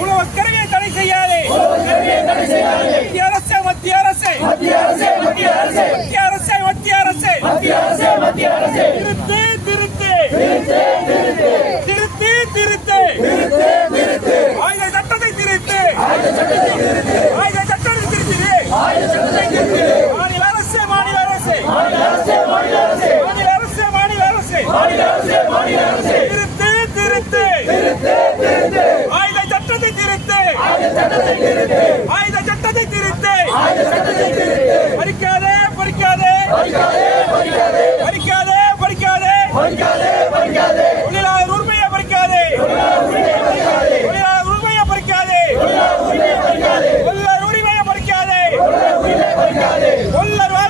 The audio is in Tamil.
உழவர் ஆயுத சட்டத்தை திருத்து ஆயுத சட்டத்தை திருத்து ஆயுத சட்டத்தை திருத்து படிக்காதே படிக்காதே படிக்காதே படிக்காதே படிக்காதே படிக்காதே படிக்காதே படிக்காதே உரிமையை படிக்காதே தொழிலாளர் உரிமையை படிக்காதே தொழிலாளர் உரிமையை படிக்காதே தொழிலாளர் உரிமையை படிக்காதே தொழிலாளர்